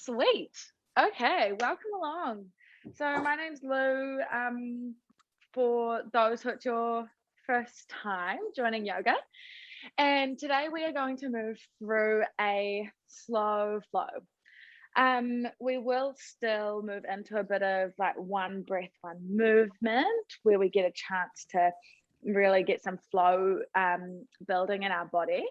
Sweet. Okay, welcome along. So my name's Lou. For those who it's your first time joining yoga, and today we are going to move through a slow flow. We will still move into a bit of like one breath, one movement, where we get a chance to really get some flow building in our body.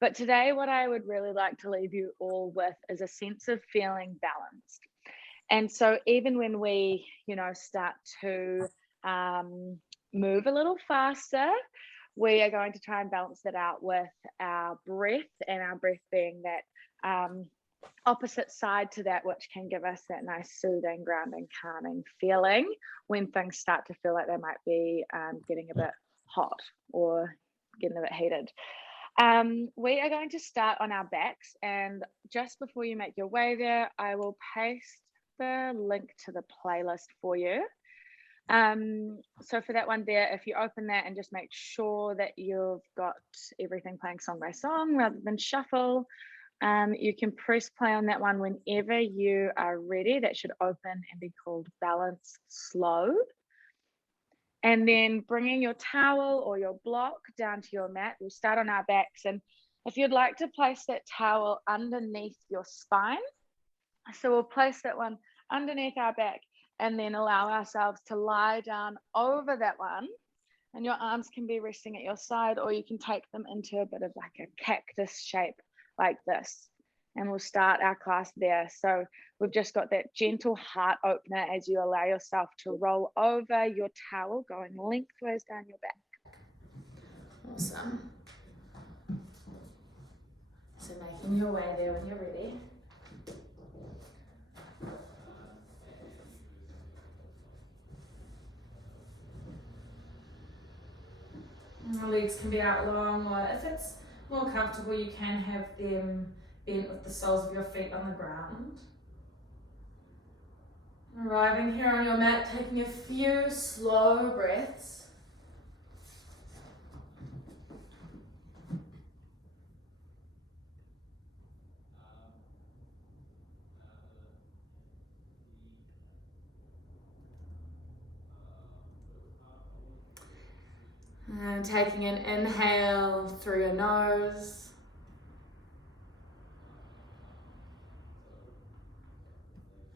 But today, what I would really like to leave you all with is a sense of feeling balanced. And so, even when we, start to move a little faster, we are going to try and balance that out with our breath, and our breath being that opposite side to that, which can give us that nice, soothing, grounding, calming feeling when things start to feel like they might be getting a bit hot or getting a bit heated. We are going to start on our backs, and just before you make your way there, I will paste the link to the playlist for you. So for that one there, if you open that and just make sure that you've got everything playing song by song rather than shuffle, you can press play on that one whenever you are ready. That should open and be called Balance Slow. And then bringing your towel or your block down to your mat. We'll start on our backs. And if you'd like to place that towel underneath your spine, so we'll place that one underneath our back and then allow ourselves to lie down over that one. And your arms can be resting at your side, or you can take them into a bit of like a cactus shape like this. And we'll start our class there. So we've just got that gentle heart opener as you allow yourself to roll over your towel, going lengthways down your back. Awesome. So making your way there when you're ready. And the legs can be out long, or if it's more comfortable, you can have them bent with the soles of your feet on the ground. Arriving here on your mat, taking a few slow breaths. And taking an inhale through your nose.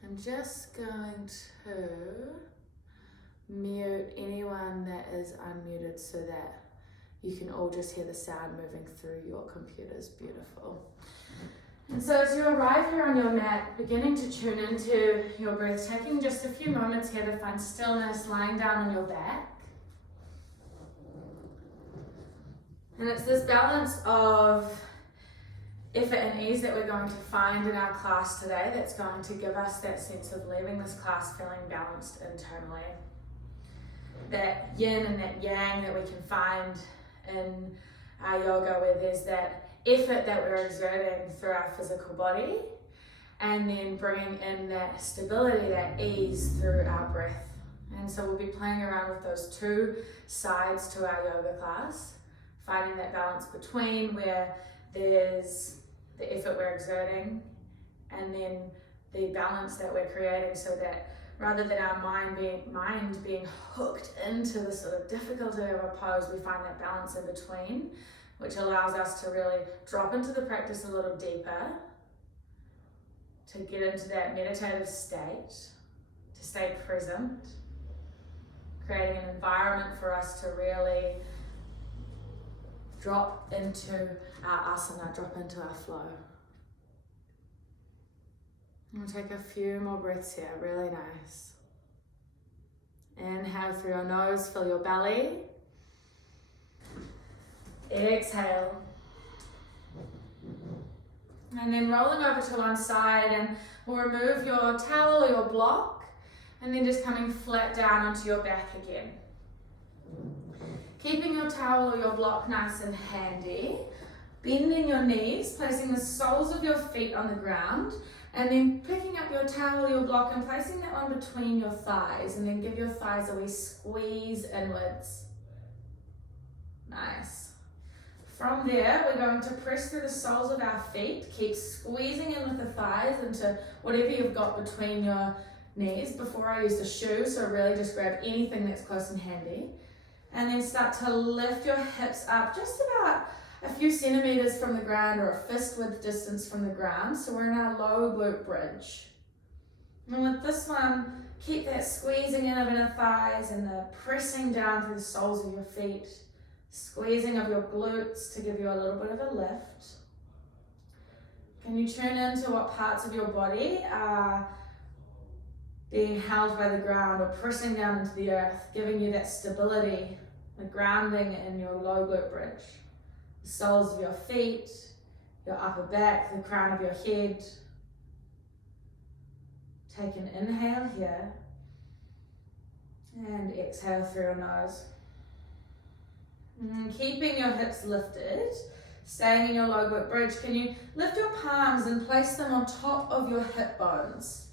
I'm just going to mute anyone that is unmuted so that you can all just hear the sound moving through your computers. Beautiful. And so as you arrive here on your mat, beginning to tune into your breath, taking just a few moments here to find stillness, lying down on your back. And it's this balance of effort and ease that we're going to find in our class today that's going to give us that sense of leaving this class feeling balanced internally. That yin and that yang that we can find in our yoga, where there's that effort that we're exerting through our physical body, and then bringing in that stability, that ease through our breath. And so we'll be playing around with those two sides to our yoga class, finding that balance between where there's the effort we're exerting and then the balance that we're creating, so that rather than our mind being hooked into the sort of difficulty of a pose, we find that balance in between, which allows us to really drop into the practice a little deeper, to get into that meditative state, to stay present, creating an environment for us to really drop into our asana, drop into our flow. We'll take a few more breaths here, really nice. Inhale through your nose, fill your belly. Exhale. And then rolling over to one side, and we'll remove your towel or your block, and then just coming flat down onto your back again. Keeping your towel or your block nice and handy, bending your knees, placing the soles of your feet on the ground, and then picking up your towel or your block and placing that one between your thighs, and then give your thighs a wee squeeze inwards. Nice. From there, we're going to press through the soles of our feet. Keep squeezing in with the thighs into whatever you've got between your knees. Before I used a shoe, so really just grab anything that's close and handy. And then start to lift your hips up just about a few centimeters from the ground, or a fist width distance from the ground. So we're in our low glute bridge. And with this one, keep that squeezing in of inner thighs and the pressing down through the soles of your feet. Squeezing of your glutes to give you a little bit of a lift. Can you tune into what parts of your body are being held by the ground or pressing down into the earth, giving you that stability, the grounding in your low glute bridge. The soles of your feet, your upper back, the crown of your head. Take an inhale here and exhale through your nose. Keeping your hips lifted, staying in your low glute bridge, can you lift your palms and place them on top of your hip bones?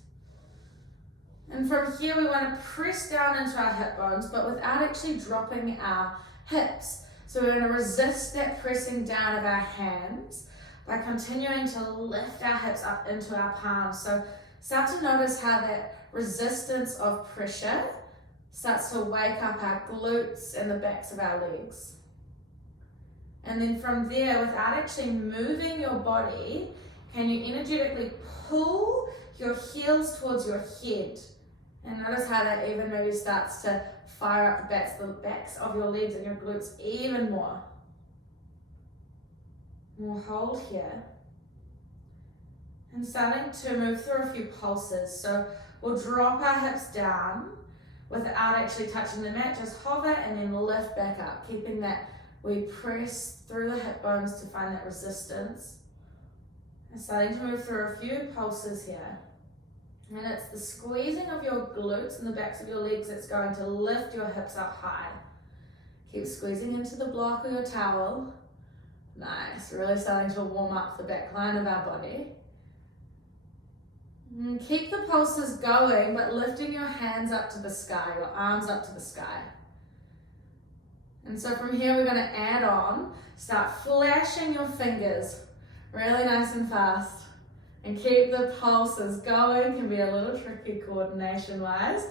And from here we want to press down into our hip bones, but without actually dropping our hips. So we're going to resist that pressing down of our hands by continuing to lift our hips up into our palms. So start to notice how that resistance of pressure starts to wake up our glutes and the backs of our legs. And then from there, without actually moving your body, can you energetically pull your heels towards your head? And notice how that even maybe starts to fire up the backs of your legs and your glutes even more. And we'll hold here. And starting to move through a few pulses. So we'll drop our hips down without actually touching the mat, just hover and then lift back up, keeping that we press through the hip bones to find that resistance. And starting to move through a few pulses here. And it's the squeezing of your glutes and the backs of your legs that's going to lift your hips up high. Keep squeezing into the block or your towel. Nice, really starting to warm up the back line of our body. And keep the pulses going, but lifting your hands up to the sky, your arms up to the sky. And so from here we're going to add on, start flashing your fingers really nice and fast. And keep the pulses going, can be a little tricky coordination wise.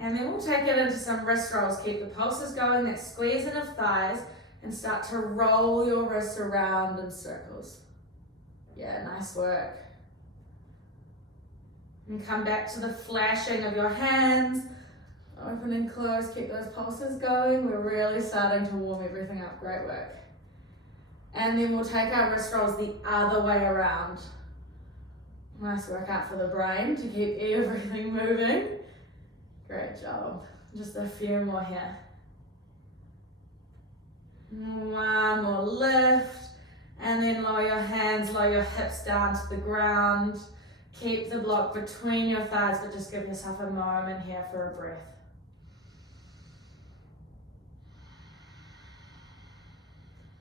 And then we'll take it into some wrist rolls. Keep the pulses going, that squeezing of thighs, and start to roll your wrists around in circles. Yeah, nice work. And come back to the flashing of your hands. Open and close, keep those pulses going. We're really starting to warm everything up. Great work. And then we'll take our wrist rolls the other way around. Nice workout for the brain to keep everything moving. Great job. Just a few more here. One more lift. And then lower your hands, lower your hips down to the ground. Keep the block between your thighs, but just give yourself a moment here for a breath.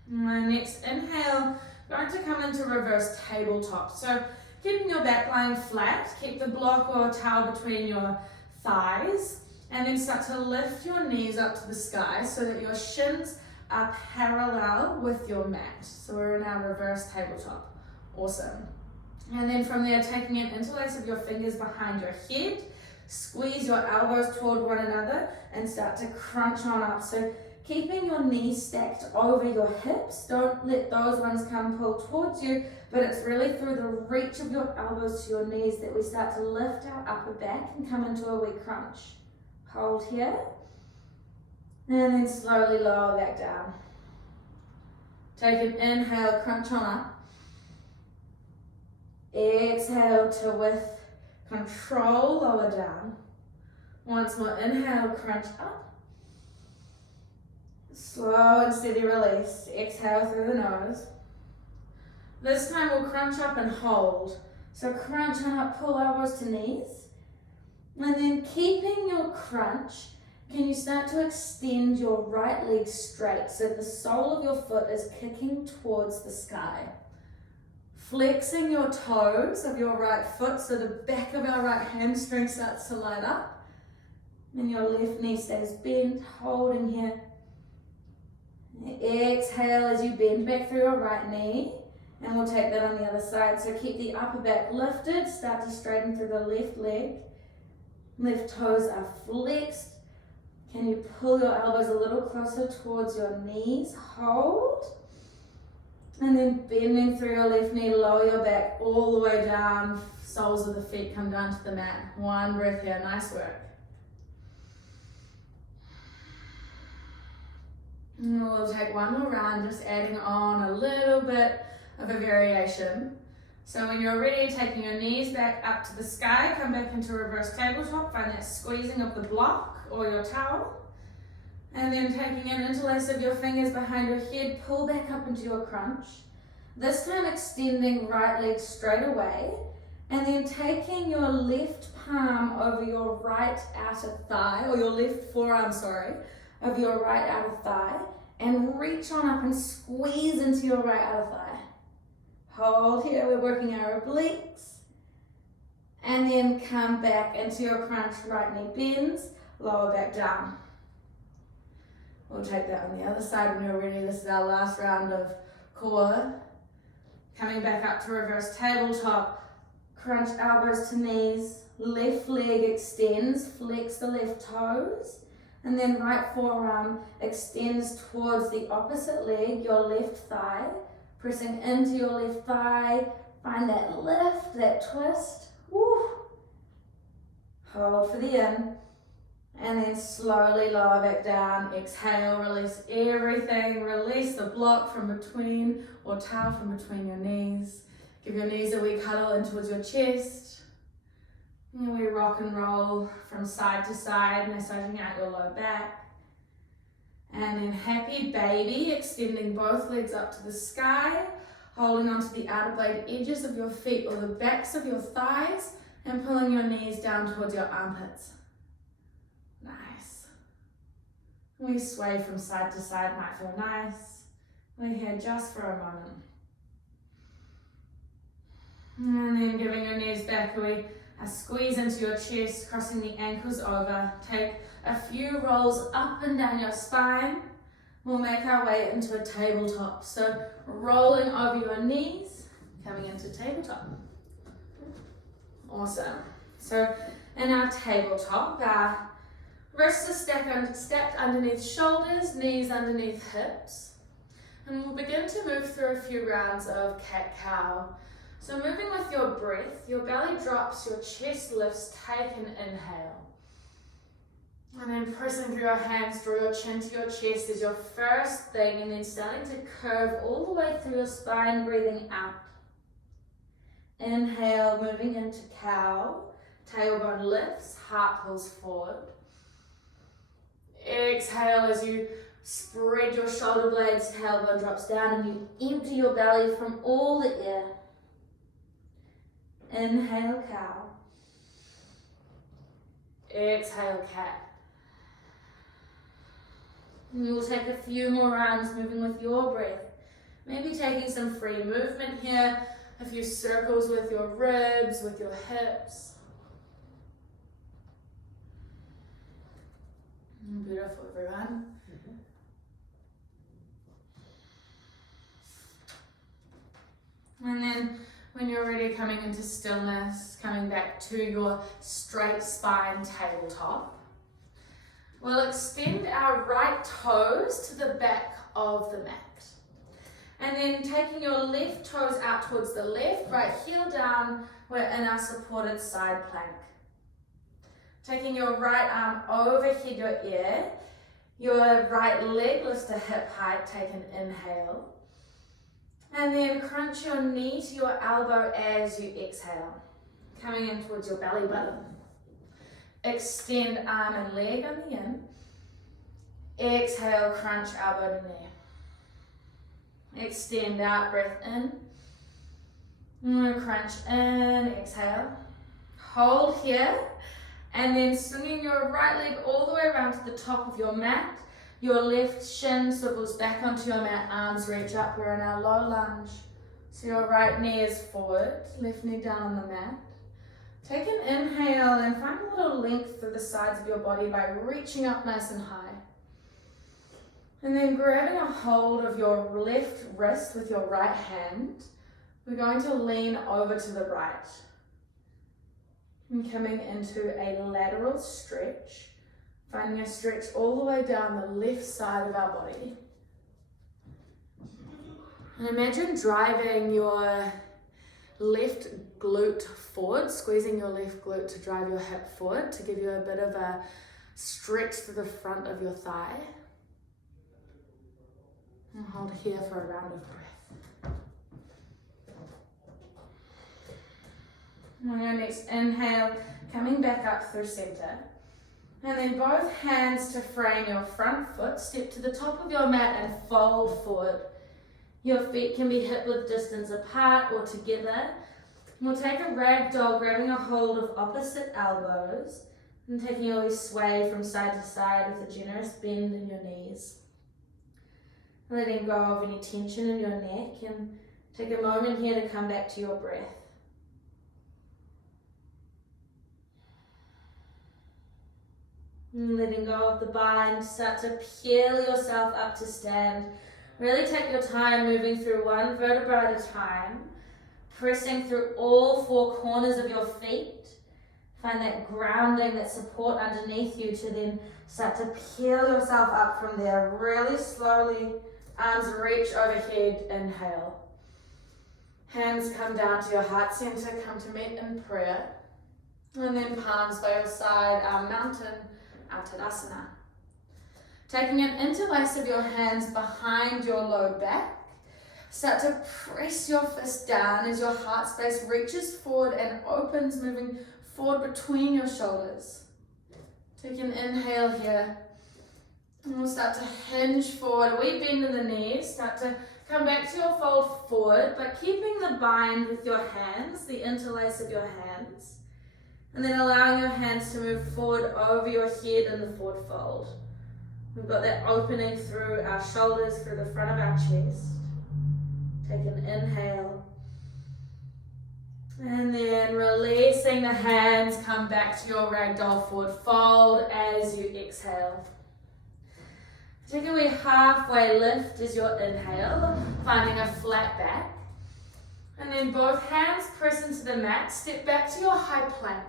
My next inhale, going to come into reverse tabletop. So keeping your back lying flat, keep the block or towel between your thighs, and then start to lift your knees up to the sky so that your shins are parallel with your mat. So we're in our reverse tabletop. Awesome. And then from there, taking an interlace of your fingers behind your head, squeeze your elbows toward one another and start to crunch on up. So keeping your knees stacked over your hips, don't let those ones come pull towards you, but it's really through the reach of your elbows to your knees that we start to lift our upper back and come into a wee crunch. Hold here, and then slowly lower back down. Take an inhale, crunch on up. Exhale to with control, lower down. Once more, inhale, crunch up. Slow and steady release. Exhale through the nose. This time we'll crunch up and hold. So crunch on up, pull elbows to knees. And then keeping your crunch, can you start to extend your right leg straight so the sole of your foot is kicking towards the sky. Flexing your toes of your right foot so the back of our right hamstring starts to light up. And your left knee stays bent, holding here. Exhale as you bend back through your right knee. And we'll take that on the other side. So keep the upper back lifted. Start to straighten through the left leg. Left toes are flexed. Can you pull your elbows a little closer towards your knees? Hold. And then bending through your left knee, lower your back all the way down. Soles of the feet come down to the mat. One breath here. Nice work. And we'll take one more round, just adding on a little bit of a variation. So when you're ready, taking your knees back up to the sky, come back into reverse tabletop, find that squeezing of the block or your towel. And then taking an interlace of your fingers behind your head, pull back up into your crunch. This time extending right leg straight away. And then taking your left palm over your right outer thigh, or your left forearm, sorry, over your right outer thigh. And reach on up and squeeze into your right outer thigh. Hold here, we're working our obliques. And then come back into your crunch, right knee bends, lower back down. We'll take that on the other side when you're ready. This is our last round of core. Coming back up to reverse tabletop. Crunch elbows to knees. Left leg extends, flex the left toes. And then right forearm extends towards the opposite leg, your left thigh. Pressing into your left thigh. Find that lift, that twist. Woo. Hold for the in. And then slowly lower back down. Exhale, release everything. Release the block from between or towel from between your knees. Give your knees a wee cuddle in towards your chest. And we rock and roll from side to side, massaging out your low back. And then happy baby, extending both legs up to the sky, holding onto the outer blade edges of your feet or the backs of your thighs, and pulling your knees down towards your armpits. Nice. We sway from side to side, might feel nice. We're here just for a moment. And then giving your knees back, we squeeze into your chest, crossing the ankles over. Take a few rolls up and down your spine. We'll make our way into a tabletop. So rolling over your knees, coming into tabletop. Awesome. So in our tabletop, our wrists are stacked underneath shoulders, knees underneath hips. And we'll begin to move through a few rounds of cat-cow. So moving with your breath, your belly drops, your chest lifts, take an inhale. And then pressing through your hands, draw your chin to your chest is your first thing, and then starting to curve all the way through your spine, breathing out. Inhale, moving into cow, tailbone lifts, heart pulls forward. Exhale as you spread your shoulder blades, tailbone drops down, and you empty your belly from all the air. Inhale, cow. Exhale, cat. And we'll take a few more rounds moving with your breath. Maybe taking some free movement here, a few circles with your ribs, with your hips. Beautiful, everyone. And then when you're ready, coming into stillness, coming back to your straight spine tabletop. We'll extend our right toes to the back of the mat. And then taking your left toes out towards the left, right heel down, we're in our supported side plank. Taking your right arm overhead your ear, your right leg lifts to hip height, take an inhale. And then crunch your knee to your elbow as you exhale. Coming in towards your belly button. Extend arm and leg on the in. Exhale, crunch elbow to knee. Extend out, breath in. Crunch in, exhale. Hold here. And then swinging your right leg all the way around to the top of your mat. Your left shin swivels back onto your mat, arms reach up. We're in our low lunge. So your right knee is forward, left knee down on the mat. Take an inhale and find a little length through the sides of your body by reaching up nice and high. And then grabbing a hold of your left wrist with your right hand, we're going to lean over to the right. And coming into a lateral stretch, finding a stretch all the way down the left side of our body. And imagine driving your left glute forward, squeezing your left glute to drive your hip forward to give you a bit of a stretch to the front of your thigh. And hold here for a round of breath. On your next inhale, coming back up through center. And then both hands to frame your front foot, step to the top of your mat and fold forward. Your feet can be hip width distance apart or together. We'll take a ragdoll, grabbing a hold of opposite elbows and taking a wee sway from side to side with a generous bend in your knees. Letting go of any tension in your neck, and take a moment here to come back to your breath. And letting go of the bind, start to peel yourself up to stand. Really take your time moving through one vertebra at a time, pressing through all four corners of your feet. Find that grounding, that support underneath you to then start to peel yourself up from there. Really slowly, arms reach overhead, inhale. Hands come down to your heart center, come to meet in prayer. And then palms by your side, our mountain, our Tadasana. Taking an interlace of your hands behind your low back. Start to press your fist down as your heart space reaches forward and opens, moving forward between your shoulders. Take an inhale here. And we'll start to hinge forward, a wee bend in the knees. Start to come back to your fold forward, but keeping the bind with your hands, the interlace of your hands. And then allowing your hands to move forward over your head in the forward fold. We've got that opening through our shoulders, through the front of our chest. Take an inhale. And then releasing the hands, come back to your ragdoll forward fold as you exhale. Take a wee halfway lift as your inhale, finding a flat back. And then both hands press into the mat, step back to your high plank.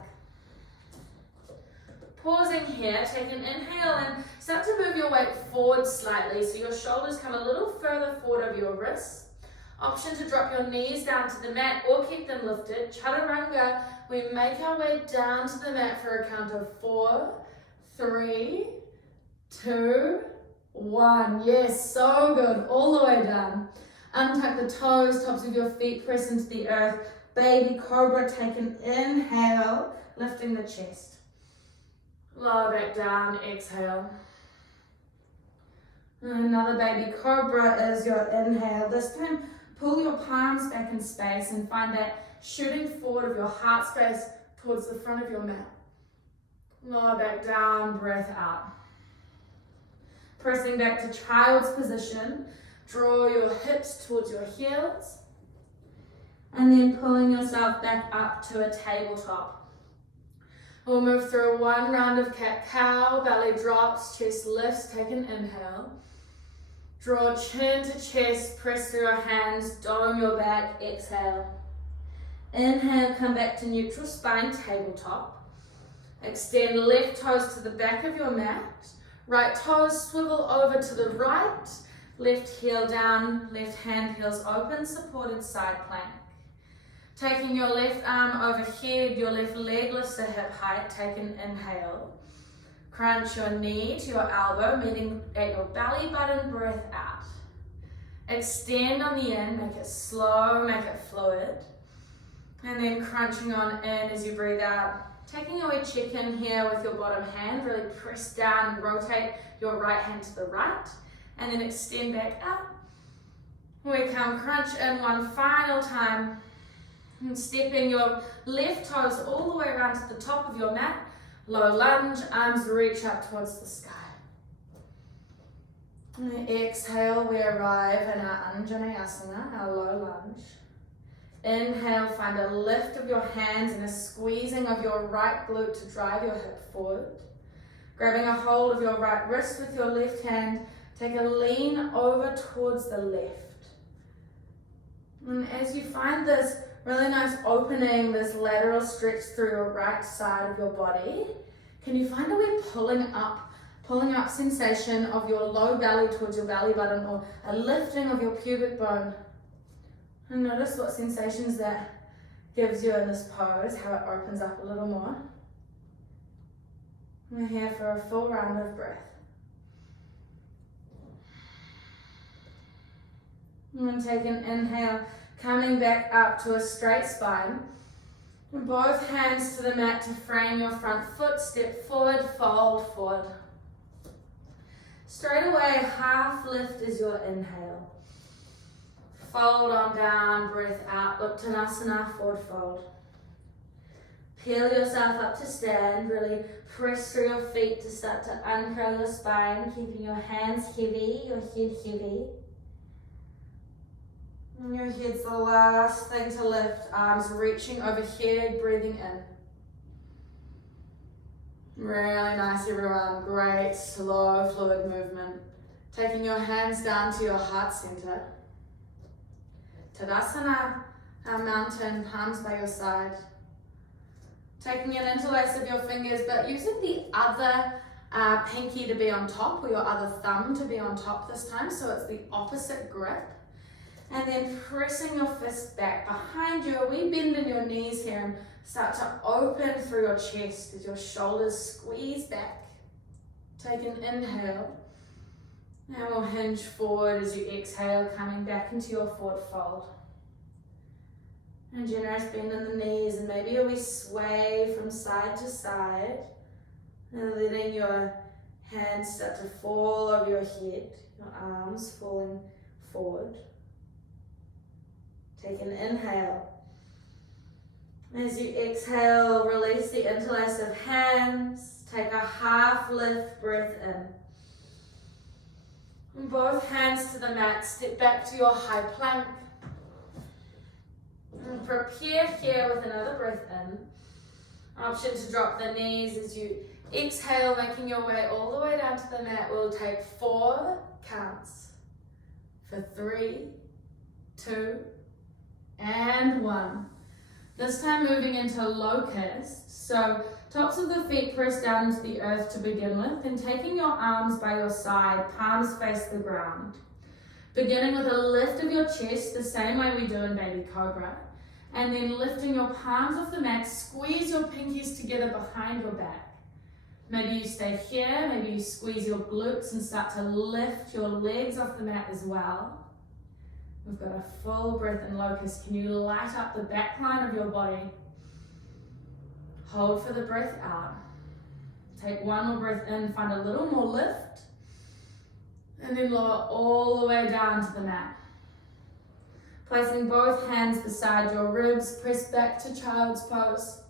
Pausing here, take an inhale and start to move your weight forward slightly so your shoulders come a little further forward of your wrists. Option to drop your knees down to the mat or keep them lifted. Chaturanga, we make our way down to the mat for a count of 4, 3, 2, 1. Yes, so good. All the way down. Untuck the toes, tops of your feet press into the earth. Baby cobra, take an inhale, lifting the chest. Lower back down, exhale. Another baby cobra is your inhale. This time, pull your palms back in space and find that shooting forward of your heart space towards the front of your mat. Lower back down, breath out. Pressing back to child's position, draw your hips towards your heels. And then pulling yourself back up to a tabletop. We'll move through one round of cat-cow, belly drops, chest lifts, take an inhale. Draw chin to chest, press through your hands, dome your back, exhale. Inhale, come back to neutral spine, tabletop. Extend left toes to the back of your mat. Right toes swivel over to the right. Left heel down, left hand heels open, supported side plank. Taking your left arm overhead, your left leg lifts to hip height, take an inhale. Crunch your knee to your elbow, meeting at your belly button, breath out. Extend on the in, make it slow, make it fluid. And then crunching on in as you breathe out. Taking a wee check in here with your bottom hand, really press down and rotate your right hand to the right. And then extend back out. We come crunch in one final time. And stepping your left toes all the way around to the top of your mat. Low lunge, arms reach up towards the sky. And exhale, we arrive in our Anjaneyasana, our low lunge. Inhale, find a lift of your hands and a squeezing of your right glute to drive your hip forward. Grabbing a hold of your right wrist with your left hand, Take a lean over towards the left. And as you find this really nice opening, this lateral stretch through your right side of your body, can you find a way pulling up sensation of your low belly towards your belly button, or a lifting of your pubic bone? And notice what sensations that gives you in this pose, how it opens up a little more. We're here for a full round of breath. And then take an inhale, coming back up to a straight spine. And both hands to the mat to frame your front foot. Step forward, fold forward. Straight away, half lift is your inhale. Fold on down, breath out, Uttanasana, forward fold. Peel yourself up to stand, really press through your feet to start to uncurl your spine, keeping your hands heavy, your head heavy. And your head's the last thing to lift, arms reaching overhead, breathing in. Really nice everyone, great slow fluid movement. Taking your hands down to your heart center. Tadasana, our mountain, palms by your side. Taking an interlace of your fingers, but using the other pinky to be on top, or your other thumb to be on top this time, so it's the opposite grip. And then pressing your fist back behind you, a wee bend in your knees here, and start to open through your chest as your shoulders squeeze back. Take an inhale, and we'll hinge forward as you exhale, coming back into your forward fold. And generous bend in the knees, and maybe a wee sway from side to side, and letting your hands start to fall over your head, your arms falling forward. Take an inhale. As you exhale, release the interlace of hands. Take a half lift breath in. And both hands to the mat. Step back to your high plank. And prepare here with another breath in. Option to drop the knees as you exhale, making your way all the way down to the mat. We'll take 4 counts. For 3, 2, and 1. This time moving into locust. So tops of the feet press down into the earth to begin with, and taking your arms by your side, palms face the ground. Beginning with a lift of your chest, the same way we do in baby cobra. And then lifting your palms off the mat, squeeze your pinkies together behind your back. Maybe you stay here, maybe you squeeze your glutes and start to lift your legs off the mat as well. We've got a full breath in locust. Can you light up the back line of your body? Hold for the breath out. Take one more breath in, find a little more lift. And then lower all the way down to the mat. Placing both hands beside your ribs, press back to child's pose.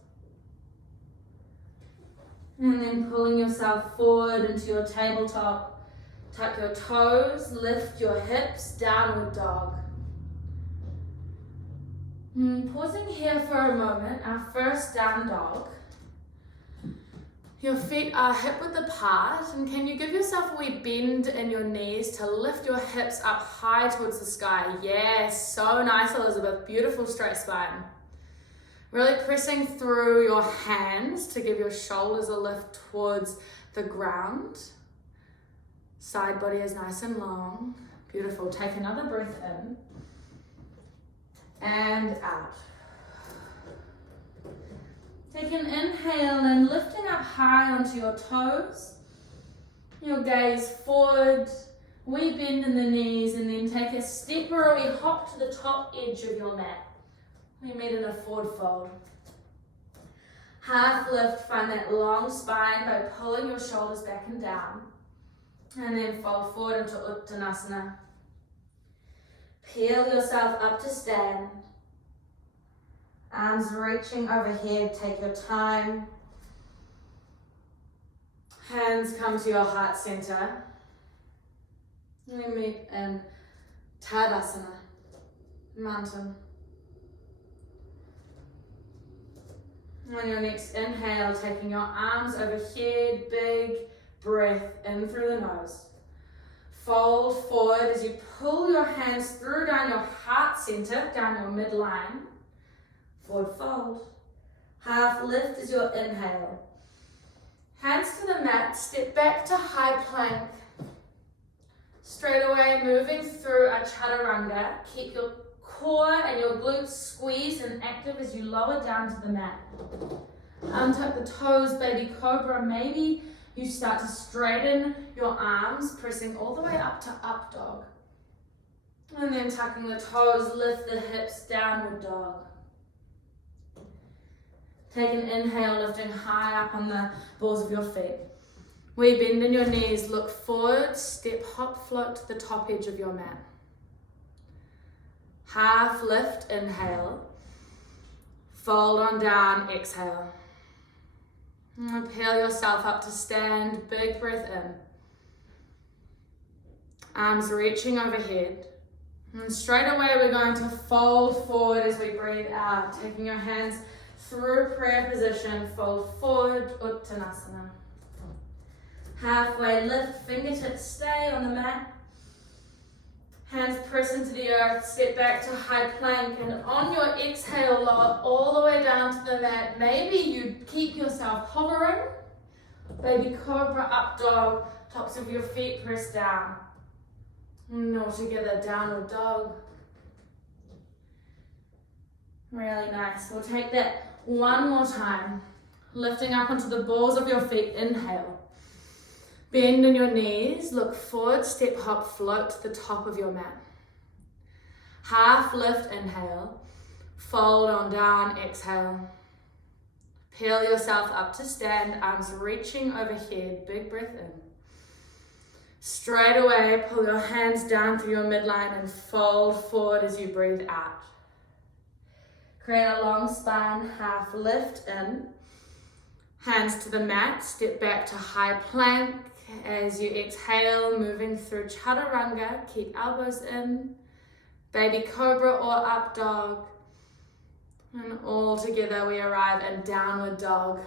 And then pulling yourself forward into your tabletop. Tuck your toes, lift your hips, downward dog. Pausing here for a moment, our first down dog. Your feet are hip width apart, and can you give yourself a wee bend in your knees to lift your hips up high towards the sky? Yes, so nice, Elizabeth, beautiful straight spine. Really pressing through your hands to give your shoulders a lift towards the ground. Side body is nice and long. Beautiful. Take another breath in and out. Take an inhale and lifting up high onto your toes. Your gaze forward. We bend in the knees and then take a step or we hop to the top edge of your mat. We meet in a forward fold. Half lift, find that long spine by pulling your shoulders back and down. And then fold forward into Uttanasana. Peel yourself up to stand. Arms reaching overhead, take your time. Hands come to your heart center. We meet in Tadasana, mountain. On your next inhale, taking your arms overhead, big breath in through the nose. Fold forward as you pull your hands through down your heart center, down your midline. Forward fold. Half lift as your inhale. Hands to the mat, step back to high plank. Straight away, moving through a chaturanga. Keep your core and your glutes squeezed and active as you lower down to the mat. Untuck the toes, baby cobra. Maybe you start to straighten your arms, pressing all the way up to up dog. And then tucking the toes, lift the hips, downward dog. Take an inhale, lifting high up on the balls of your feet. We bend in your knees, look forward, step, hop, float to the top edge of your mat. Half lift, inhale. Fold on down, exhale. And peel yourself up to stand, big breath in. Arms reaching overhead. And straight away we're going to fold forward as we breathe out, taking your hands through prayer position, fold forward, Uttanasana. Halfway lift, fingertips stay on the mat. Hands press into the earth, step back to high plank, and on your exhale, lower all the way down to the mat. Maybe you keep yourself hovering. Baby cobra, up dog, tops of your feet press down. And all together, downward dog. Really nice. We'll take that one more time. Lifting up onto the balls of your feet, inhale. Bend in your knees, look forward, step, hop, float to the top of your mat. Half lift, inhale. Fold on down, exhale. Peel yourself up to stand, arms reaching overhead, big breath in. Straight away, pull your hands down through your midline and fold forward as you breathe out. Create a long spine, half lift in. Hands to the mat, step back to high plank. As you exhale, moving through chaturanga, keep elbows in. Baby cobra or up dog. And all together we arrive in downward dog.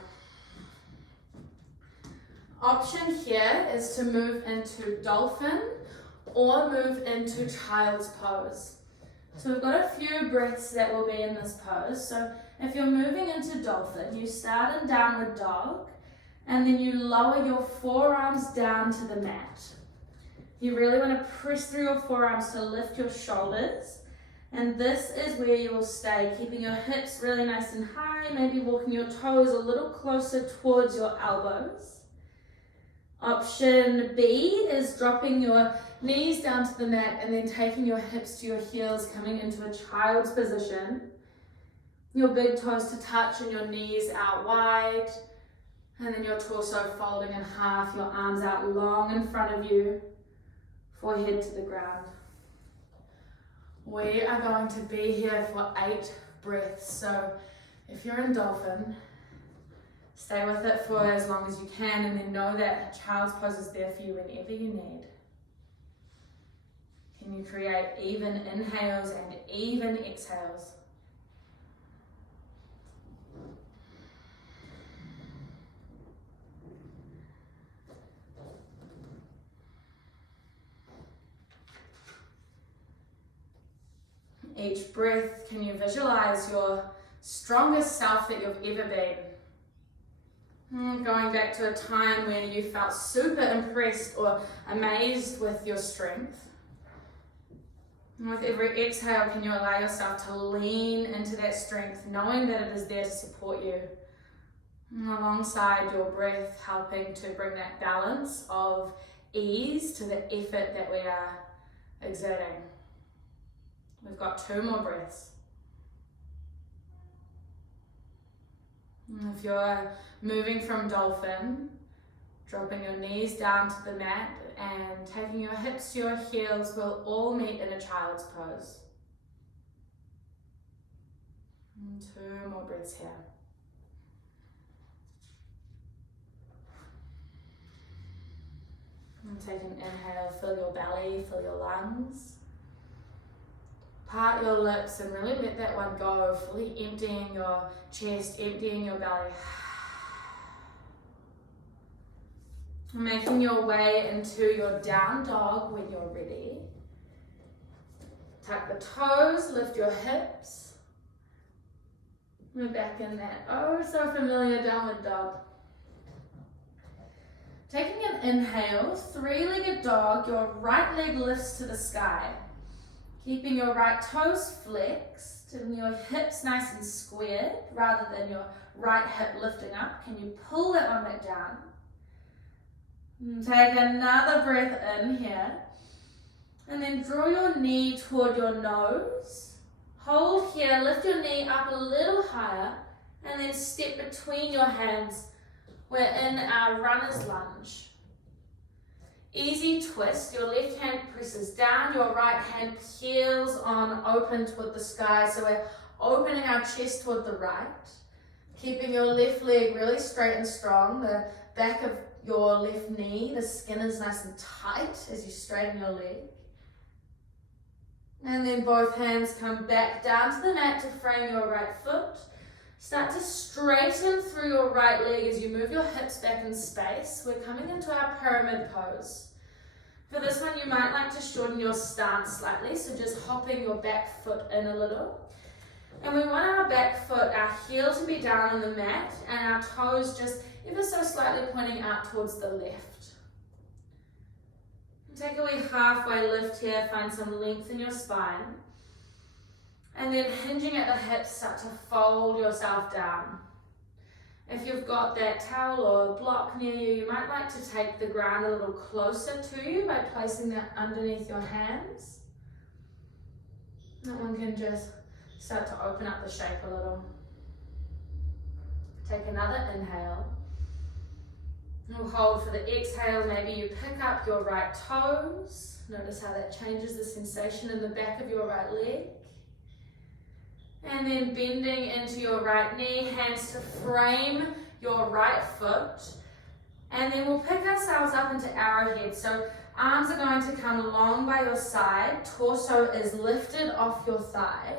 Option here is to move into dolphin or move into child's pose. So we've got a few breaths that will be in this pose. So if you're moving into dolphin, you start in downward dog and then you lower your forearms down to the mat. You really want to press through your forearms to lift your shoulders. And this is where you will stay, keeping your hips really nice and high, maybe walking your toes a little closer towards your elbows. Option B is dropping your knees down to the mat and then taking your hips to your heels, coming into a child's position. Your big toes to touch and your knees out wide. And then your torso folding in half, your arms out long in front of you, forehead to the ground. We are going to be here for 8 breaths. So if you're in dolphin, stay with it for as long as you can, and then know that child's pose is there for you whenever you need. Can you create even inhales and even exhales? Each breath, can you visualize your strongest self that you've ever been? Going back to a time when you felt super impressed or amazed with your strength. And with every exhale, can you allow yourself to lean into that strength, knowing that it is there to support you? And alongside your breath, helping to bring that balance of ease to the effort that we are exerting. We've got 2 more breaths. If you're moving from dolphin, dropping your knees down to the mat and taking your hips to your heels, we'll all meet in a child's pose. And 2 more breaths here. And take an inhale, fill your belly, fill your lungs. Part your lips and really let that one go, fully emptying your chest, emptying your belly. Making your way into your down dog when you're ready. Tuck the toes, lift your hips. We're back in that oh so familiar downward dog. Taking an inhale, three-legged dog, your right leg lifts to the sky. Keeping your right toes flexed and your hips nice and squared rather than your right hip lifting up. Can you pull that one back down? Take another breath in here. And then draw your knee toward your nose. Hold here, lift your knee up a little higher, and then step between your hands. We're in our runner's lunge. Easy twist, your left hand presses down, your right hand peels on open toward the sky. So we're opening our chest toward the right. Keeping your left leg really straight and strong. The back of your left knee, the skin is nice and tight as you straighten your leg. And then both hands come back down to the mat to frame your right foot. Start to straighten through your right leg as you move your hips back in space. We're coming into our pyramid pose. For this one, you might like to shorten your stance slightly, so just hopping your back foot in a little. And we want our back foot, our heel to be down on the mat, and our toes just ever so slightly pointing out towards the left. Take a wee halfway lift here, find some length in your spine. And then hinging at the hips, start to fold yourself down. If you've got that towel or block near you, you might like to take the ground a little closer to you by placing that underneath your hands. That one can just start to open up the shape a little. Take another inhale. We'll hold for the exhale. Maybe you pick up your right toes. Notice how that changes the sensation in the back of your right leg. And then bending into your right knee, hands to frame your right foot. And then we'll pick ourselves up into arrowhead. So arms are going to come long by your side. Torso is lifted off your thigh.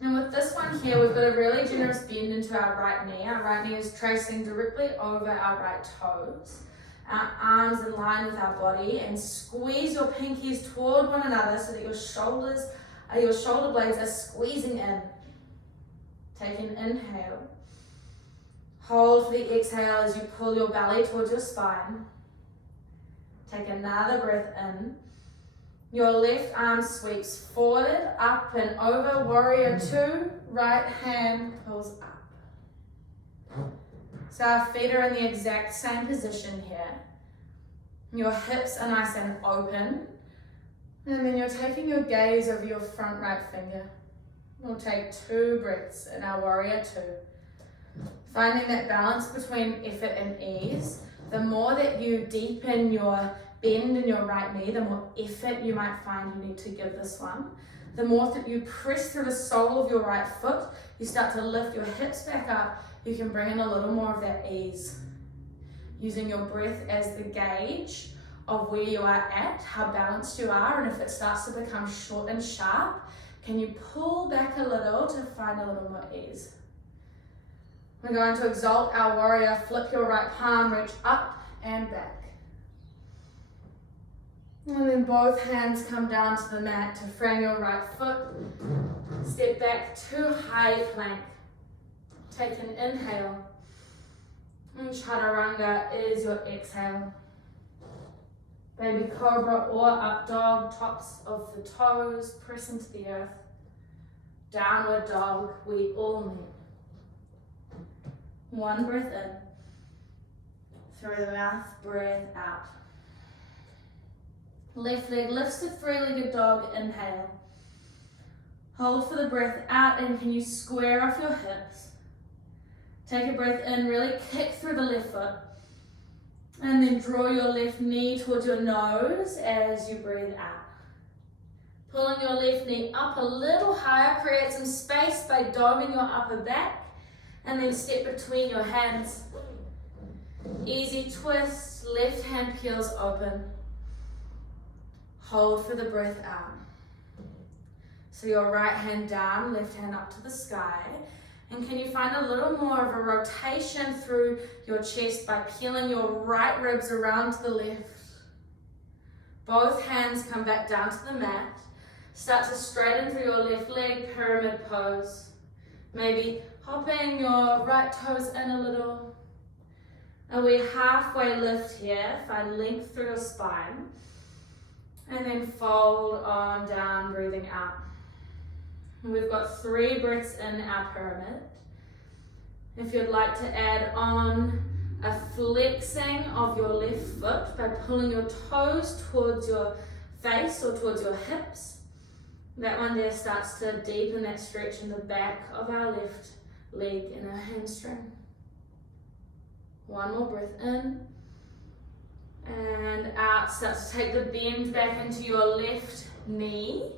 And with this one here, we've got a really generous bend into our right knee. Our right knee is tracing directly over our right toes. Our arms in line with our body, and squeeze your pinkies toward one another so that your shoulder blades are squeezing in. Take an inhale. Hold for the exhale as you pull your belly towards your spine. Take another breath in. Your left arm sweeps forward, up and over, warrior two, right hand pulls up. So our feet are in the exact same position here. Your hips are nice and open. And then you're taking your gaze over your front right finger. We'll take 2 breaths in our warrior two. Finding that balance between effort and ease. The more that you deepen your bend in your right knee, the more effort you might find you need to give this one. The more that you press through the sole of your right foot, you start to lift your hips back up, you can bring in a little more of that ease. Using your breath as the gauge of where you are at, how balanced you are, and if it starts to become short and sharp, can you pull back a little to find a little more ease? We're going to exalt our warrior, flip your right palm, reach up and back. And then both hands come down to the mat to frame your right foot. Step back to high plank. Take an inhale. And chaturanga is your exhale. Baby cobra or up dog, tops of the toes, press into the earth. Downward dog, we all meet. 1 breath in. Through the mouth, breath out. Left leg lifts to 3-legged dog, inhale. Hold for the breath out, and can you square off your hips? Take a breath in, really kick through the left foot. And then draw your left knee towards your nose as you breathe out. Pulling your left knee up a little higher, create some space by doming your upper back. And then step between your hands. Easy twist, left hand peels open. Hold for the breath out. So your right hand down, left hand up to the sky. And can you find a little more of a rotation through your chest by peeling your right ribs around to the left? Both hands come back down to the mat. Start to straighten through your left leg, pyramid pose. Maybe hopping your right toes in a little. And we halfway lift here, find length through your spine. And then fold on down, breathing out. And we've got 3 breaths in our pyramid. If you'd like to add on a flexing of your left foot by pulling your toes towards your face or towards your hips, that one there starts to deepen that stretch in the back of our left leg and our hamstring. One more breath in and out. Start to take the bend back into your left knee.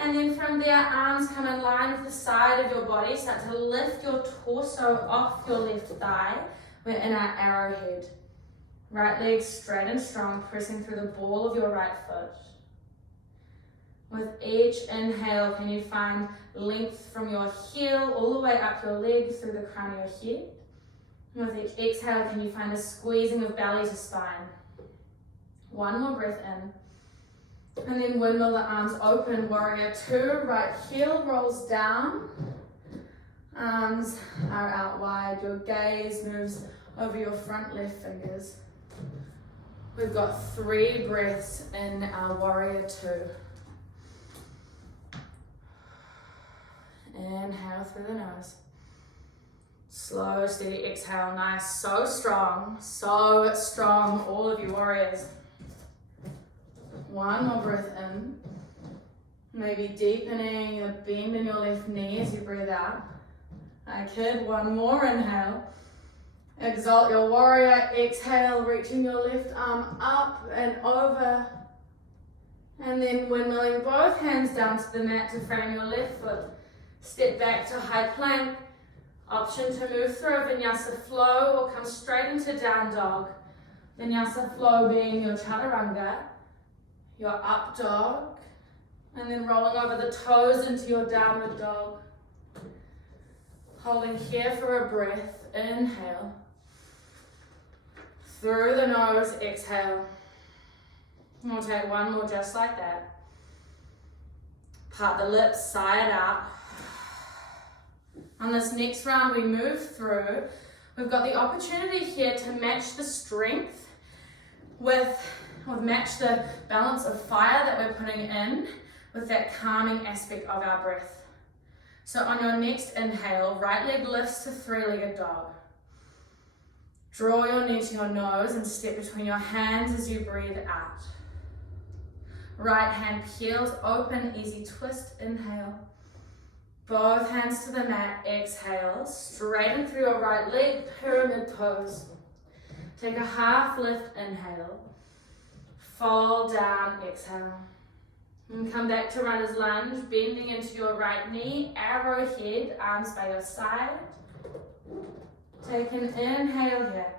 And then from there, arms come in line with the side of your body. Start to lift your torso off your left thigh. We're in our arrowhead. Right leg straight and strong, pressing through the ball of your right foot. With each inhale, can you find length from your heel all the way up your leg through the crown of your head? With each exhale, can you find a squeezing of belly to spine? One more breath in. And then windmill the arms open, warrior 2, right heel rolls down. Arms are out wide, your gaze moves over your front left fingers. We've got 3 breaths in our warrior 2. Inhale through the nose. Slow, steady exhale, nice, so strong, all of you warriors. One more breath in. Maybe deepening the bend in your left knee as you breathe out. Kid, one more inhale. Exalt your warrior, exhale, reaching your left arm up and over. And then windmilling both hands down to the mat to frame your left foot. Step back to high plank. Option to move through a vinyasa flow or come straight into down dog. Vinyasa flow being your chaturanga, your up dog, and then rolling over the toes into your downward dog. Holding here for a breath, inhale. Through the nose, exhale. And we'll take one more just like that. Part the lips, side out. On this next round we move through, we've got the opportunity here to match the strength match the balance of fire that we're putting in with that calming aspect of our breath. So on your next inhale, right leg lifts to 3-legged dog. Draw your knee to your nose and step between your hands as you breathe out. Right hand peels open, easy twist, inhale. Both hands to the mat, exhale. Straighten through your right leg, pyramid pose. Take a half lift, inhale. Fall down, exhale. And come back to runner's lunge, bending into your right knee, arrowhead, arms by your side. Take an inhale here.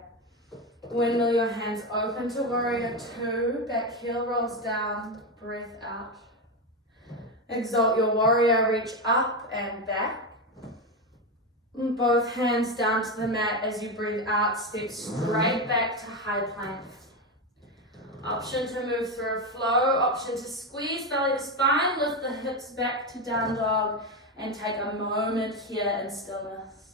Windmill your hands open to warrior 2, back heel rolls down, breath out. Exalt your warrior, reach up and back. Both hands down to the mat as you breathe out, step straight back to high plank. Option to move through a flow, option to squeeze belly to spine, lift the hips back to down dog, and take a moment here in stillness.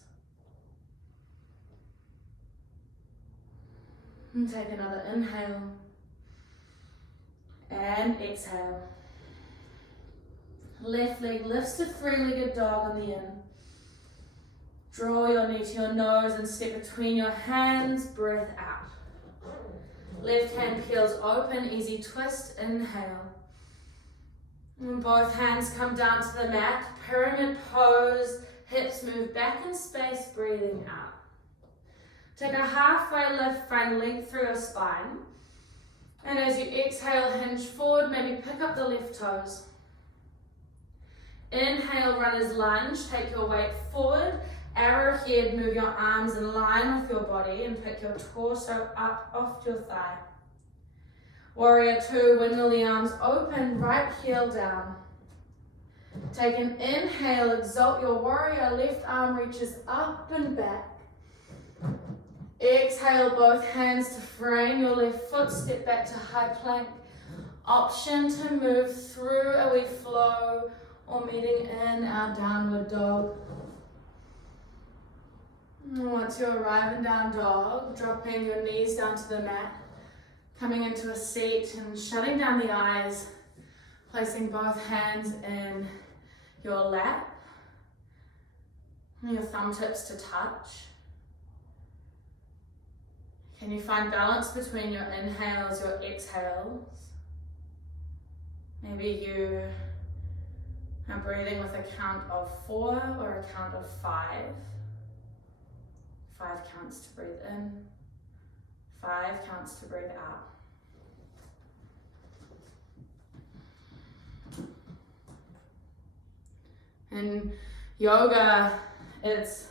And take another inhale and exhale. Left leg lifts to 3-legged dog on the in. Draw your knee to your nose and step between your hands, breath out. Left hand peels open, easy twist, inhale. And both hands come down to the mat, pyramid pose, hips move back in space, breathing out. Take a halfway lift, find length through your spine. And as you exhale, hinge forward, maybe pick up the left toes. Inhale, runner's lunge, take your weight forward, arrowhead, move your arms in line with your body and pick your torso up off your thigh. Warrior 2, windmill the arms open, right heel down. Take an inhale, exalt your warrior, left arm reaches up and back. Exhale, both hands to frame your left foot, step back to high plank. Option to move through a wee flow or meeting in our downward dog. Once you arrive in down dog, dropping your knees down to the mat, coming into a seat and shutting down the eyes, placing both hands in your lap, your thumb tips to touch. Can you find balance between your inhales, your exhales? Maybe you are breathing with a count of 4 or a count of 5. 5 counts to breathe in, 5 counts to breathe out. In yoga, there's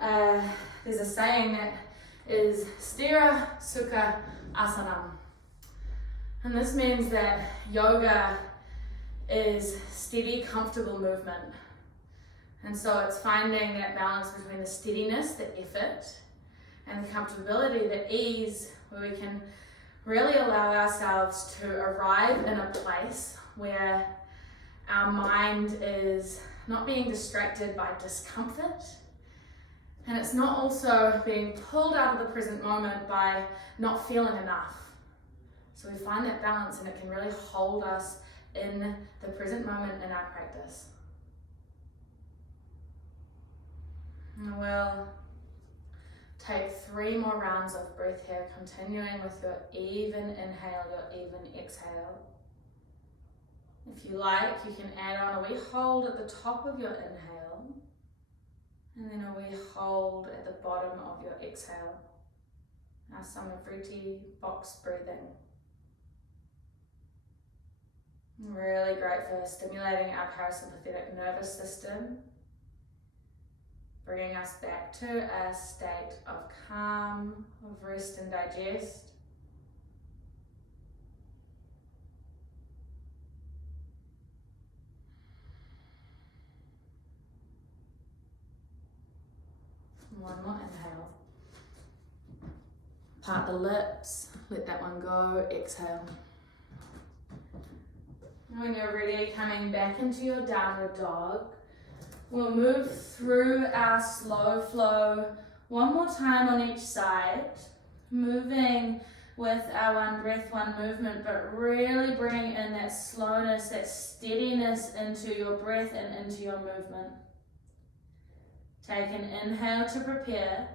a saying that is stira sukha asana. And this means that yoga is steady, comfortable movement. And so it's finding that balance between the steadiness, the effort, and the comfortability, the ease, where we can really allow ourselves to arrive in a place where our mind is not being distracted by discomfort, and it's not also being pulled out of the present moment by not feeling enough. So we find that balance, and it can really hold us in the present moment in our practice. And we'll take 3 more rounds of breath here, continuing with your even inhale, your even exhale. If you like, you can add on a wee hold at the top of your inhale, and then a wee hold at the bottom of your exhale. Now Samavritti box breathing. Really great for stimulating our parasympathetic nervous system, bringing us back to a state of calm, of rest and digest. One more inhale. Part the lips, let that one go, exhale. When you're ready, coming back into your downward dog, we'll move through our slow flow one more time on each side, moving with our one breath, one movement, but really bringing in that slowness, that steadiness into your breath and into your movement. Take an inhale to prepare.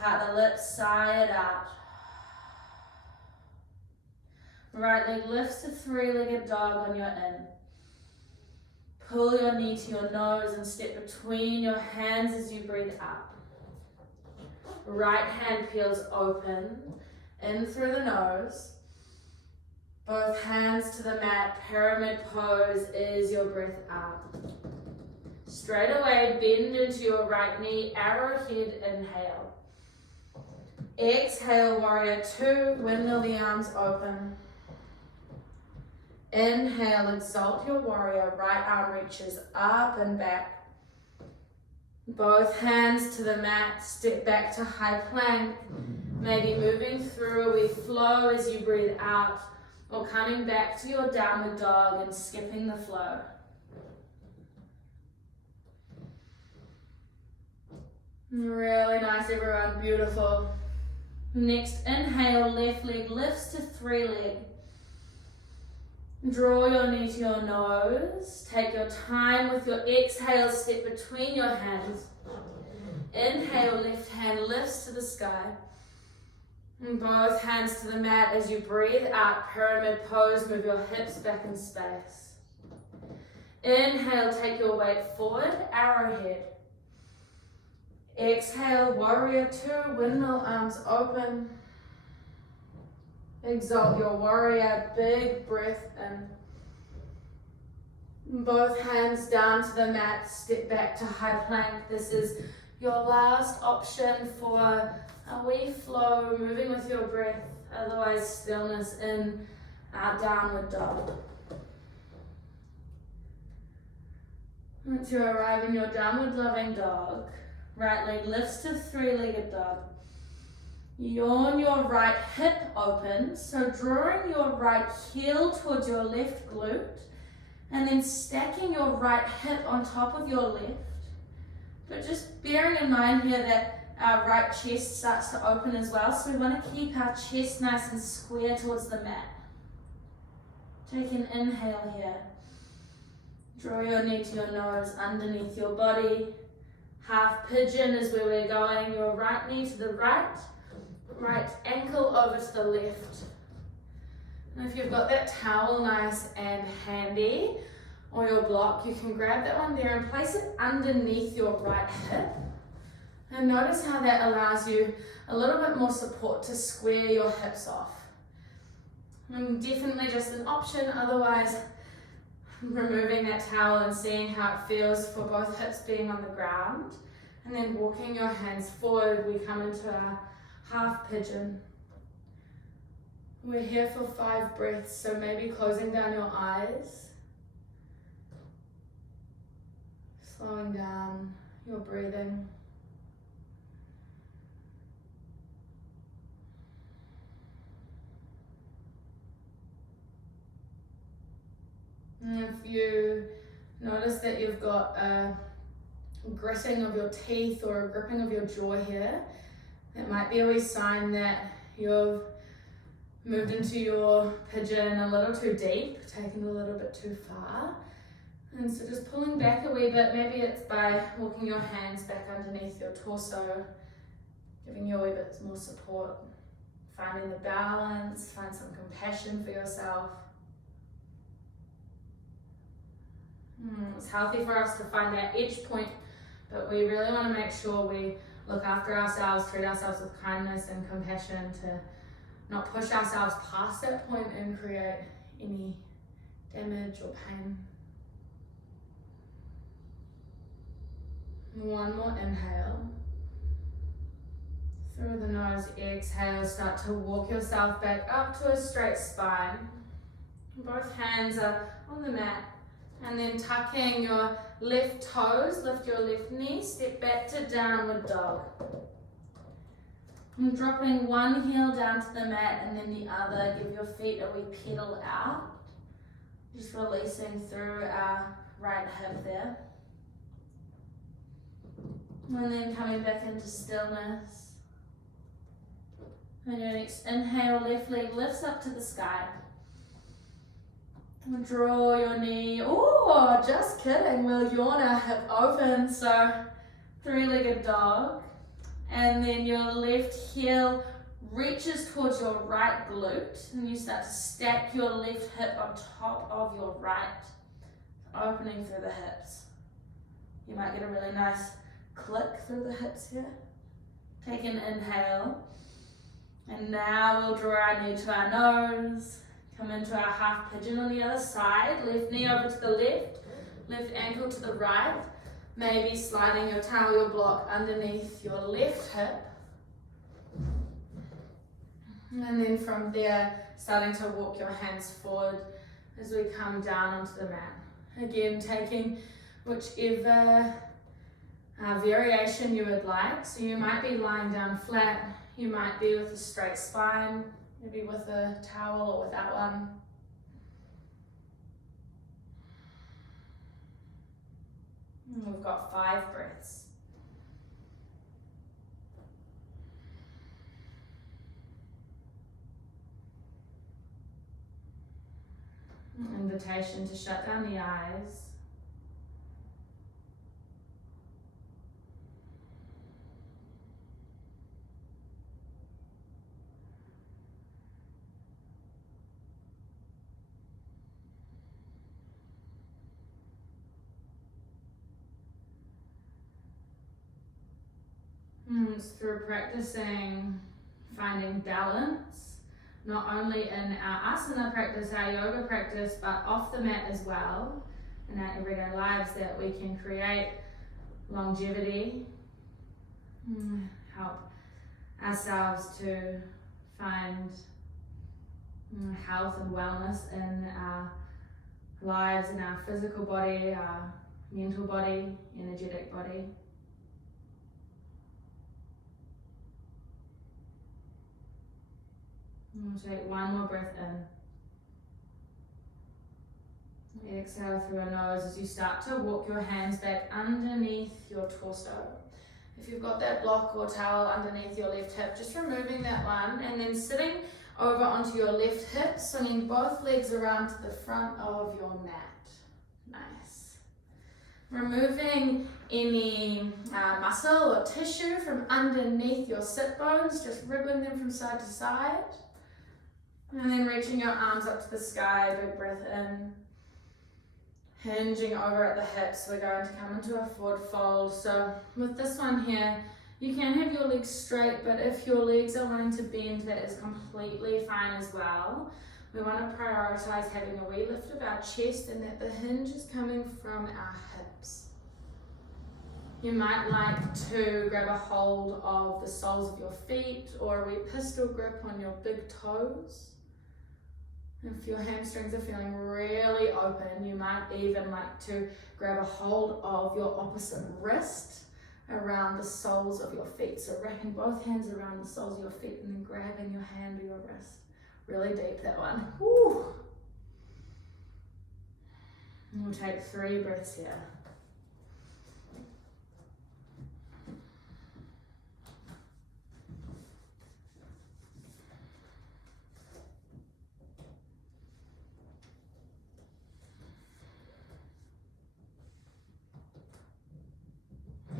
Part the lips, sigh it out. Right leg lifts to 3-legged dog on your in. Pull your knee to your nose and step between your hands as you breathe out. Right hand peels open, in through the nose. Both hands to the mat, pyramid pose is your breath out. Straight away, bend into your right knee, arrowhead inhale. Exhale, warrior 2, windmill the arms open. Inhale, exalt your warrior, right arm reaches up and back. Both hands to the mat, step back to high plank. Maybe moving through a wee flow as you breathe out, or coming back to your downward dog and skipping the flow. Really nice, everyone, beautiful. Next, inhale, left leg lifts to 3-leg. Draw your knee to your nose. Take your time with your exhale, step between your hands. Inhale, left hand lifts to the sky. And both hands to the mat as you breathe out, pyramid pose, move your hips back in space. Inhale, take your weight forward, arrowhead. Exhale, warrior 2, windmill arms open. Exalt your warrior, big breath in. Both hands down to the mat, step back to high plank. This is your last option for a wee flow, moving with your breath, otherwise stillness in our downward dog. Once you arrive in your downward loving dog, right leg lifts to three-legged dog. Yawn your right hip open, so drawing your right heel towards your left glute, and then stacking your right hip on top of your left. But just bearing in mind here that our right chest starts to open as well, so we want to keep our chest nice and square towards the mat. Take an inhale here. Draw your knee to your nose underneath your body. Half pigeon is where we're going. Your right knee to the right, right ankle over to the left. And if you've got that towel nice and handy, or your block, you can grab that one there and place it underneath your right hip. And notice how that allows you a little bit more support to square your hips off. And definitely just an option, otherwise removing that towel and seeing how it feels for both hips being on the ground. And then walking your hands forward, we come into our half pigeon. We're here for 5 breaths, so maybe closing down your eyes. Slowing down your breathing. And if you notice that you've got a gritting of your teeth or a gripping of your jaw here, that might be a wee sign that you've moved into your pigeon a little too deep, taken a little bit too far. And so just pulling back a wee bit, maybe it's by walking your hands back underneath your torso, giving you a wee bit more support, finding the balance, find some compassion for yourself. It's healthy for us to find that edge point, but we really want to make sure we look after ourselves, treat ourselves with kindness and compassion to not push ourselves past that point and create any damage or pain. One more inhale. Through the nose, exhale, start to walk yourself back up to a straight spine. Both hands are on the mat. And then tucking your left toes, lift your left knee, step back to downward dog. And dropping one heel down to the mat and then the other, give your feet a wee pedal out. Just releasing through our right hip there. And then coming back into stillness. And your next inhale, left leg lifts up to the sky. Draw your knee, oh, just kidding, we'll yawn our hip open, so 3-legged dog. And then your left heel reaches towards your right glute, and you start to stack your left hip on top of your right, opening through the hips. You might get a really nice click through the hips here. Take an inhale, and now we'll draw our knee to our nose. Come into our half pigeon on the other side, left knee over to the left ankle to the right, maybe sliding your towel, your block underneath your left hip. And then from there, starting to walk your hands forward as we come down onto the mat. Again, taking whichever variation you would like. So you might be lying down flat, you might be with a straight spine, maybe with a towel or without one. And we've got 5 breaths. Invitation to shut down the eyes. It's through practicing finding balance, not only in our asana practice, our yoga practice, but off the mat as well, in our everyday lives, that we can create longevity, help ourselves to find health and wellness in our lives, in our physical body, our mental body, energetic body. And we'll take one more breath in. Exhale through your nose as you start to walk your hands back underneath your torso. If you've got that block or towel underneath your left hip, just removing that one and then sitting over onto your left hip, swinging both legs around to the front of your mat. Nice. Removing any muscle or tissue from underneath your sit bones, just wriggling them from side to side. And then reaching your arms up to the sky, big breath in. Hinging over at the hips, we're going to come into a forward fold. So with this one here, you can have your legs straight, but if your legs are wanting to bend, that is completely fine as well. We want to prioritize having a wee lift of our chest and that the hinge is coming from our hips. You might like to grab a hold of the soles of your feet or a wee pistol grip on your big toes. If your hamstrings are feeling really open, you might even like to grab a hold of your opposite wrist around the soles of your feet. So wrapping both hands around the soles of your feet and then grabbing your hand or your wrist. Really deep, that one. Woo. And we'll take 3 breaths here.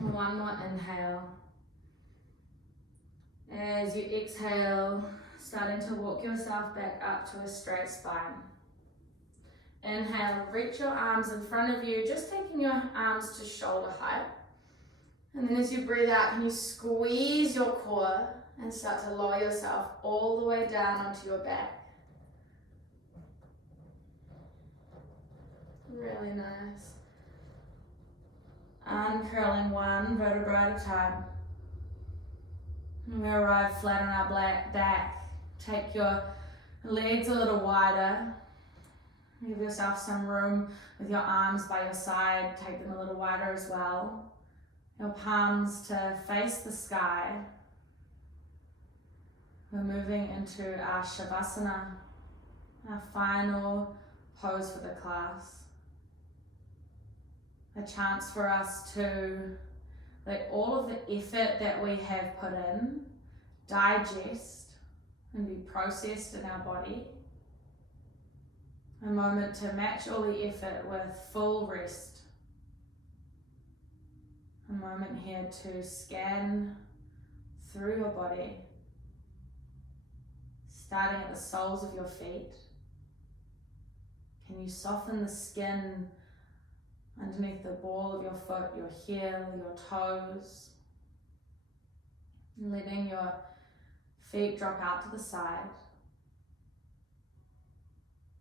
One more inhale. As you exhale, starting to walk yourself back up to a straight spine. Inhale, reach your arms in front of you, just taking your arms to shoulder height. And then as you breathe out, can you squeeze your core and start to lower yourself all the way down onto your back. Really nice. Uncurling one vertebra at a time. And we arrive flat on our back. Take your legs a little wider. Give yourself some room with your arms by your side. Take them a little wider as well. Your palms to face the sky. We're moving into our shavasana, our final pose for the class. A chance for us to let all of the effort that we have put in digest and be processed in our body. A moment to match all the effort with full rest. A moment here to scan through your body, starting at the soles of your feet. Can you soften the skin underneath the ball of your foot, your heel, your toes, letting your feet drop out to the side.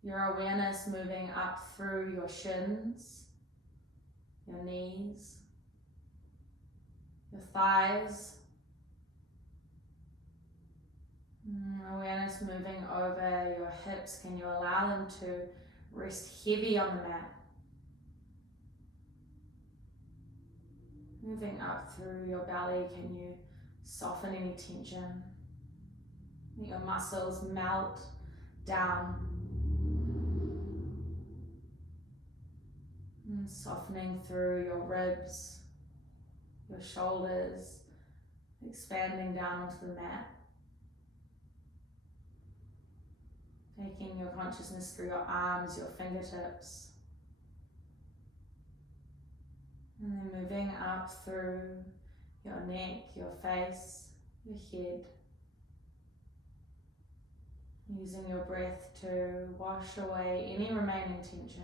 Your awareness moving up through your shins, your knees, your thighs. Awareness moving over your hips. Can you allow them to rest heavy on the mat? Moving up through your belly, can you soften any tension? Let your muscles melt down. And softening through your ribs, your shoulders, expanding down onto the mat. Taking your consciousness through your arms, your fingertips. And then moving up through your neck, your face, your head. Using your breath to wash away any remaining tension.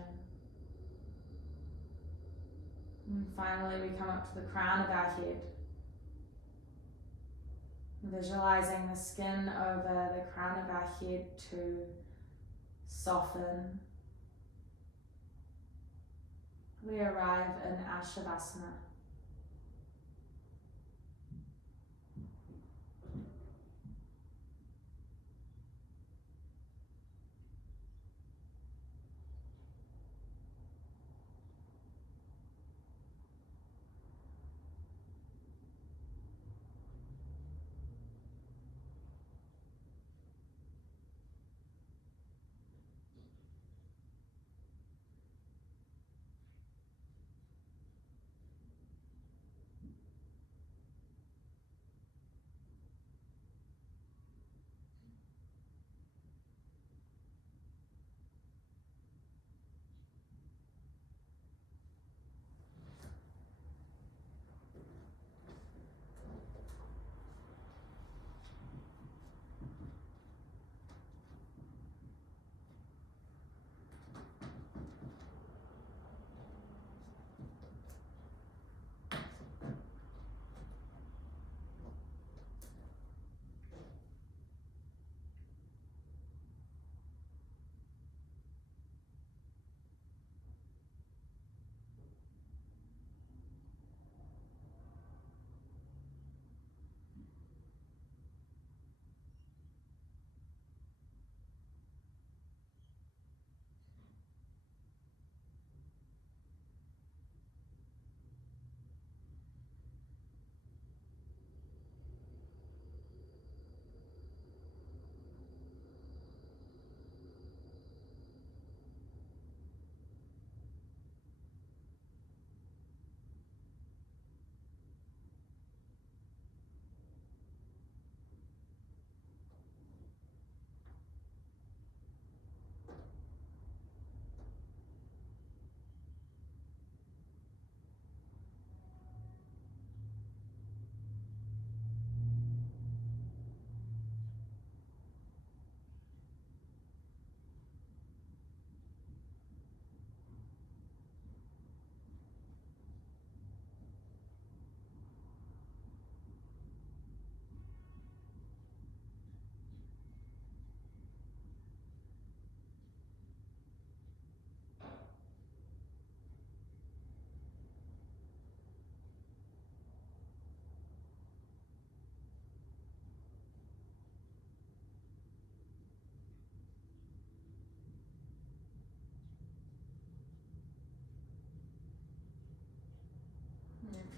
And finally we come up to the crown of our head. Visualizing the skin over the crown of our head to soften. We arrive in our shavasana.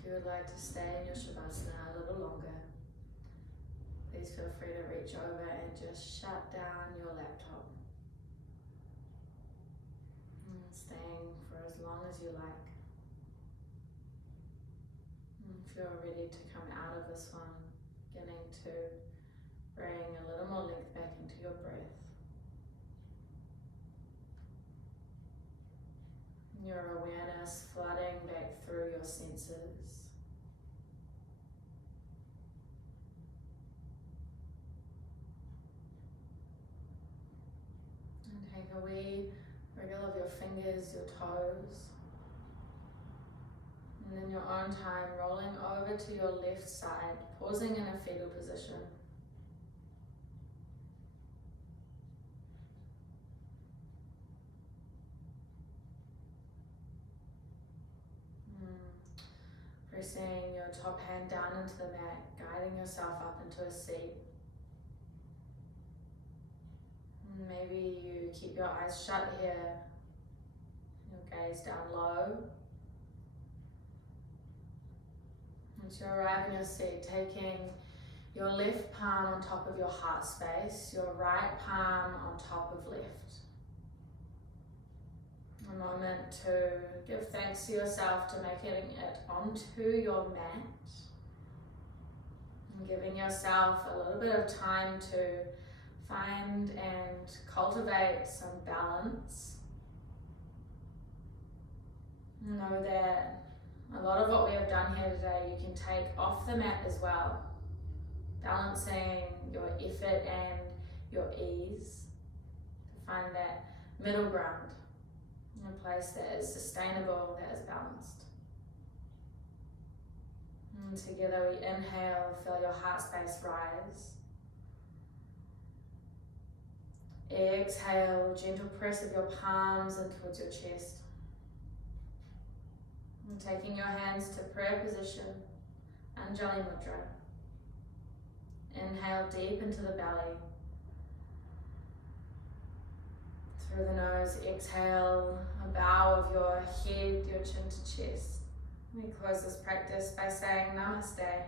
If you would like to stay in your Shavasana a little longer, please feel free to reach over and just shut down your laptop. And staying for as long as you like. And if you're ready to come out of this one, beginning to bring a little more length back into your breath. Your awareness flooding back through your senses. And take a wee wriggle of your fingers, your toes. And in your own time, rolling over to your left side, pausing in a fetal position. Pressing your top hand down into the mat, guiding yourself up into a seat. And maybe you keep your eyes shut here, your gaze down low. Once you arrive in your seat, taking your left palm on top of your heart space, your right palm on top of left. A moment to give thanks to yourself to making it onto your mat. And giving yourself a little bit of time to find and cultivate some balance. Know that a lot of what we have done here today you can take off the mat as well. Balancing your effort and your ease. To find that middle ground. A place that is sustainable, that is balanced. And together we inhale, feel your heart space rise. Exhale, gentle press of your palms in towards your chest. And taking your hands to prayer position, Anjali Mudra. Inhale deep into the belly. Through the nose, exhale, a bow of your head, your chin to chest. We close this practice by saying Namaste.